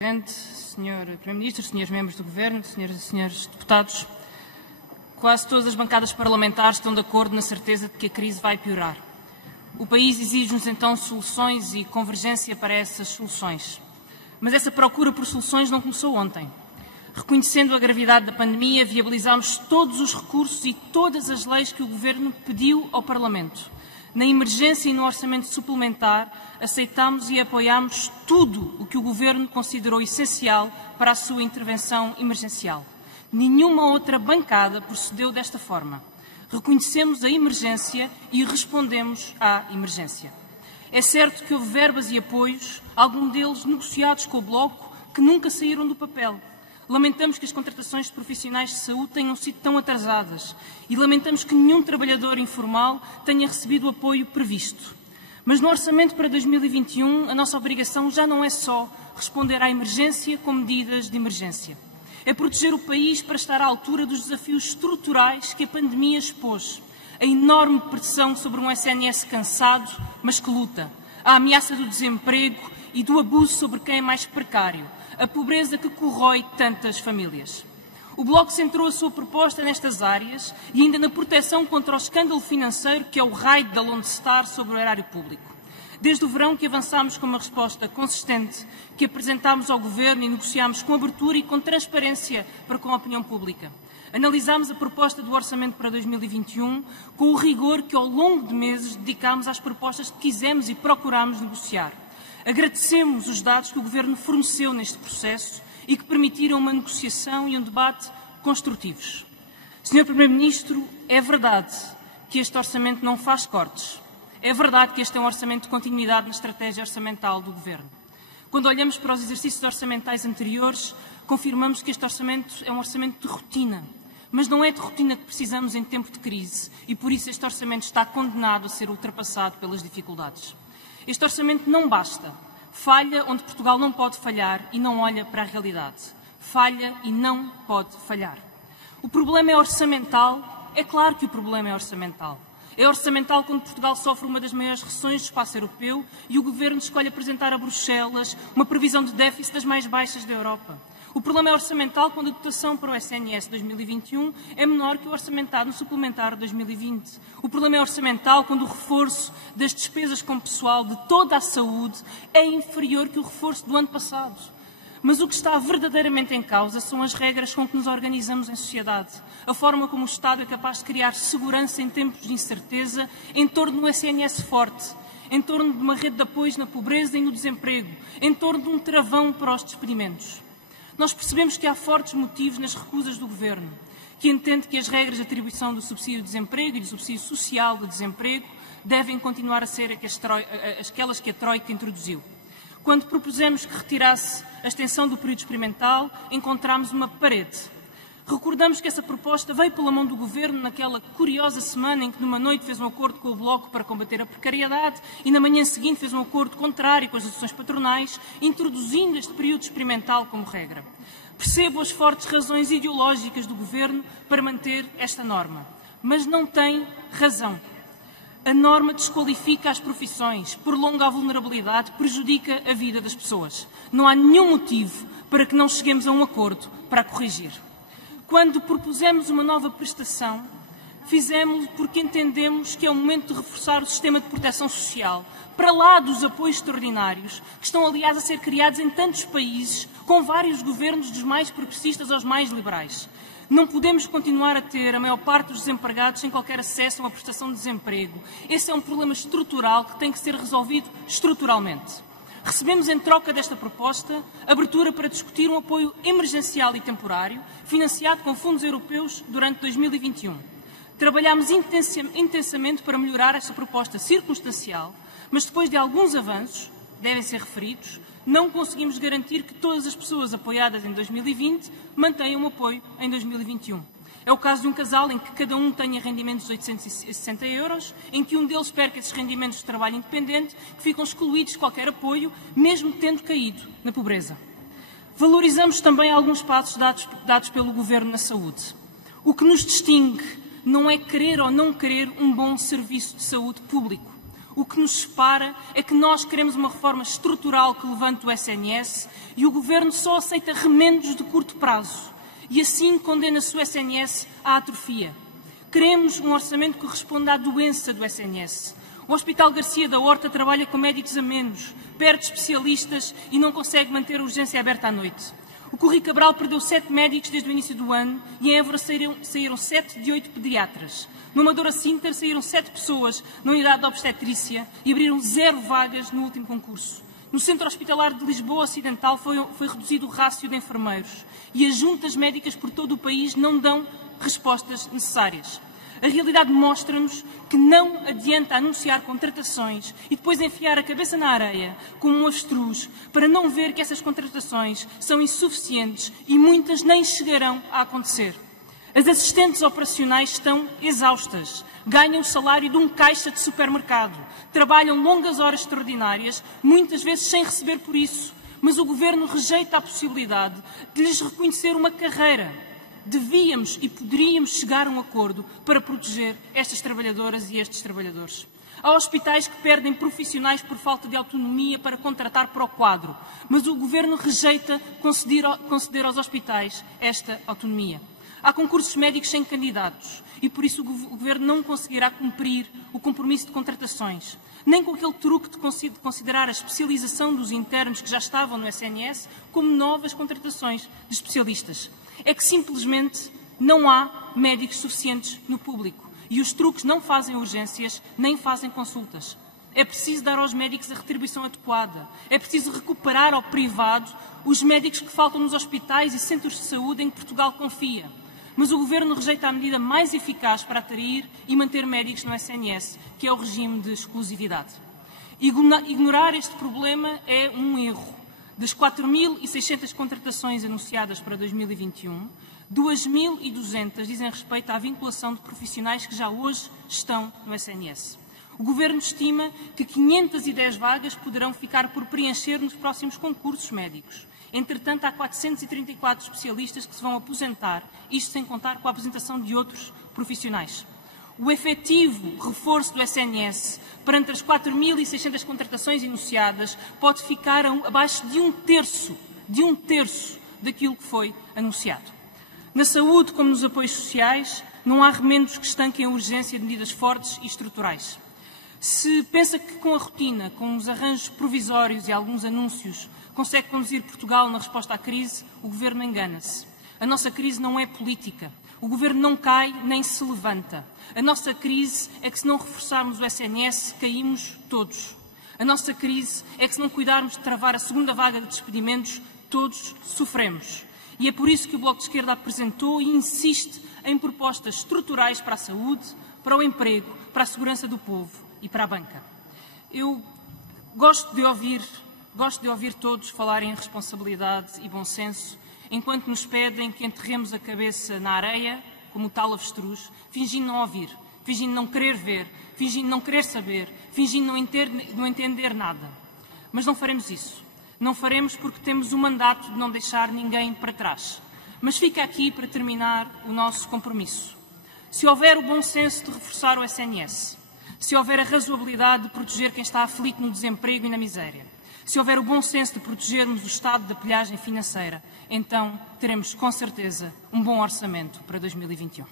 Presidente, Sr. Primeiro-Ministro, Srs. Membros do Governo, Sras. e Srs. Deputados, quase todas as bancadas parlamentares estão de acordo na certeza de que a crise vai piorar. O país exige-nos então soluções e convergência para essas soluções. Mas essa procura por soluções não começou ontem. Reconhecendo a gravidade da pandemia, viabilizámos todos os recursos e todas as leis que o Governo pediu ao Parlamento. Na emergência e no orçamento suplementar, aceitámos e apoiámos tudo o que o Governo considerou essencial para a sua intervenção emergencial. Nenhuma outra bancada procedeu desta forma. Reconhecemos a emergência e respondemos à emergência. É certo que houve verbas e apoios, alguns deles negociados com o Bloco, que nunca saíram do papel. Lamentamos que as contratações de profissionais de saúde tenham sido tão atrasadas e lamentamos que nenhum trabalhador informal tenha recebido o apoio previsto. Mas no orçamento para 2021, a nossa obrigação já não é só responder à emergência com medidas de emergência. É proteger o país para estar à altura dos desafios estruturais que a pandemia expôs. A enorme pressão sobre um SNS cansado, mas que luta. A ameaça do desemprego e do abuso sobre quem é mais precário. A pobreza que corrói tantas famílias. O Bloco centrou a sua proposta nestas áreas e ainda na proteção contra o escândalo financeiro que é o raid da Lone Star sobre o erário público. Desde o verão que avançámos com uma resposta consistente, que apresentámos ao Governo e negociámos com abertura e com transparência para com a opinião pública. Analisámos a proposta do orçamento para 2021 com o rigor que ao longo de meses dedicámos às propostas que quisemos e procurámos negociar. Agradecemos os dados que o Governo forneceu neste processo e que permitiram uma negociação e um debate construtivos. Sr. Primeiro-Ministro, é verdade que este orçamento não faz cortes. É verdade que este é um orçamento de continuidade na estratégia orçamental do Governo. Quando olhamos para os exercícios orçamentais anteriores, confirmamos que este orçamento é um orçamento de rotina. Mas não é de rotina que precisamos em tempo de crise e por isso este orçamento está condenado a ser ultrapassado pelas dificuldades. Este orçamento não basta. Falha onde Portugal não pode falhar e não olha para a realidade. Falha e não pode falhar. O problema é orçamental. É claro que o problema é orçamental. É orçamental quando Portugal sofre uma das maiores recessões do espaço europeu e o Governo escolhe apresentar a Bruxelas uma previsão de déficit das mais baixas da Europa. O problema é orçamental quando a dotação para o SNS 2021 é menor que o orçamentado no suplementar de 2020. O problema é orçamental quando o reforço das despesas com pessoal de toda a saúde é inferior que o reforço do ano passado. Mas o que está verdadeiramente em causa são as regras com que nos organizamos em sociedade. A forma como o Estado é capaz de criar segurança em tempos de incerteza em torno de um SNS forte, em torno de uma rede de apoios na pobreza e no desemprego, em torno de um travão para os despedimentos. Nós percebemos que há fortes motivos nas recusas do Governo, que entende que as regras de atribuição do subsídio de desemprego e do subsídio social de desemprego devem continuar a ser aquelas que a Troika introduziu. Quando propusemos que retirasse a extensão do período experimental, encontramos uma parede. Recordamos que essa proposta veio pela mão do Governo naquela curiosa semana em que numa noite fez um acordo com o Bloco para combater a precariedade e na manhã seguinte fez um acordo contrário com as associações patronais, introduzindo este período experimental como regra. Percebo as fortes razões ideológicas do Governo para manter esta norma, mas não tem razão. A norma desqualifica as profissões, prolonga a vulnerabilidade, prejudica a vida das pessoas. Não há nenhum motivo para que não cheguemos a um acordo para a corrigir. Quando propusemos uma nova prestação, fizemos porque entendemos que é o momento de reforçar o sistema de proteção social, para lá dos apoios extraordinários, que estão, aliás, a ser criados em tantos países, com vários governos, dos mais progressistas aos mais liberais. Não podemos continuar a ter a maior parte dos desempregados sem qualquer acesso a uma prestação de desemprego. Esse é um problema estrutural que tem que ser resolvido estruturalmente. Recebemos em troca desta proposta abertura para discutir um apoio emergencial e temporário, financiado com fundos europeus durante 2021. Trabalhámos intensamente para melhorar esta proposta circunstancial, mas depois de alguns avanços, devem ser referidos, não conseguimos garantir que todas as pessoas apoiadas em 2020 mantenham o apoio em 2021. É o caso de um casal em que cada um tenha rendimentos de 860 euros, em que um deles perca esses rendimentos de trabalho independente, que ficam excluídos de qualquer apoio, mesmo tendo caído na pobreza. Valorizamos também alguns passos dados pelo Governo na saúde. O que nos distingue não é querer ou não querer um bom serviço de saúde público. O que nos separa é que nós queremos uma reforma estrutural que levante o SNS e o Governo só aceita remendos de curto prazo e assim condena-se o SNS à atrofia. Queremos um orçamento que responda à doença do SNS. O Hospital Garcia da Horta trabalha com médicos a menos, perde especialistas e não consegue manter a urgência aberta à noite. O Correio Cabral perdeu 7 médicos desde o início do ano e em Évora saíram 7 de 8 pediatras. No Amadora Sinter saíram 7 pessoas na unidade de obstetrícia e abriram 0 vagas no último concurso. No Centro Hospitalar de Lisboa Ocidental foi reduzido o rácio de enfermeiros e as juntas médicas por todo o país não dão respostas necessárias. A realidade mostra-nos que não adianta anunciar contratações e depois enfiar a cabeça na areia como um avestruz para não ver que essas contratações são insuficientes e muitas nem chegarão a acontecer. As assistentes operacionais estão exaustas, ganham o salário de um caixa de supermercado, trabalham longas horas extraordinárias, muitas vezes sem receber por isso, mas o Governo rejeita a possibilidade de lhes reconhecer uma carreira. Devíamos e poderíamos chegar a um acordo para proteger estas trabalhadoras e estes trabalhadores. Há hospitais que perdem profissionais por falta de autonomia para contratar para o quadro, mas o Governo rejeita conceder aos hospitais esta autonomia. Há concursos médicos sem candidatos e por isso o Governo não conseguirá cumprir o compromisso de contratações, nem com aquele truque de considerar a especialização dos internos que já estavam no SNS como novas contratações de especialistas. É que simplesmente não há médicos suficientes no público e os truques não fazem urgências nem fazem consultas. É preciso dar aos médicos a retribuição adequada. É preciso recuperar ao privado os médicos que faltam nos hospitais e centros de saúde em que Portugal confia. Mas o Governo rejeita a medida mais eficaz para atrair e manter médicos no SNS, que é o regime de exclusividade. Ignorar este problema é um erro. Das 4.600 contratações anunciadas para 2021, 2.200 dizem respeito à vinculação de profissionais que já hoje estão no SNS. O Governo estima que 510 vagas poderão ficar por preencher nos próximos concursos médicos. Entretanto, há 434 especialistas que se vão aposentar, isto sem contar com a aposentação de outros profissionais. O efetivo reforço do SNS perante as 4.600 contratações enunciadas pode ficar abaixo de um terço daquilo que foi anunciado. Na saúde, como nos apoios sociais, não há remendos que estanquem a urgência de medidas fortes e estruturais. Se pensa que com a rotina, com os arranjos provisórios e alguns anúncios, consegue conduzir Portugal na resposta à crise, o Governo engana-se. A nossa crise não é política. O Governo não cai nem se levanta. A nossa crise é que se não reforçarmos o SNS, caímos todos. A nossa crise é que se não cuidarmos de travar a segunda vaga de despedimentos, todos sofremos. E é por isso que o Bloco de Esquerda apresentou e insiste em propostas estruturais para a saúde, para o emprego, para a segurança do povo e para a banca. Eu gosto de ouvir todos falarem em responsabilidade e bom senso, enquanto nos pedem que enterremos a cabeça na areia, como o tal avestruz, fingindo não ouvir, fingindo não querer ver, fingindo não querer saber, fingindo não entender nada. Mas não faremos isso. Não faremos porque temos o mandato de não deixar ninguém para trás. Mas fica aqui para terminar o nosso compromisso. Se houver o bom senso de reforçar o SNS, se houver a razoabilidade de proteger quem está aflito no desemprego e na miséria, se houver o bom senso de protegermos o Estado da pilhagem financeira, então teremos com certeza um bom orçamento para 2021.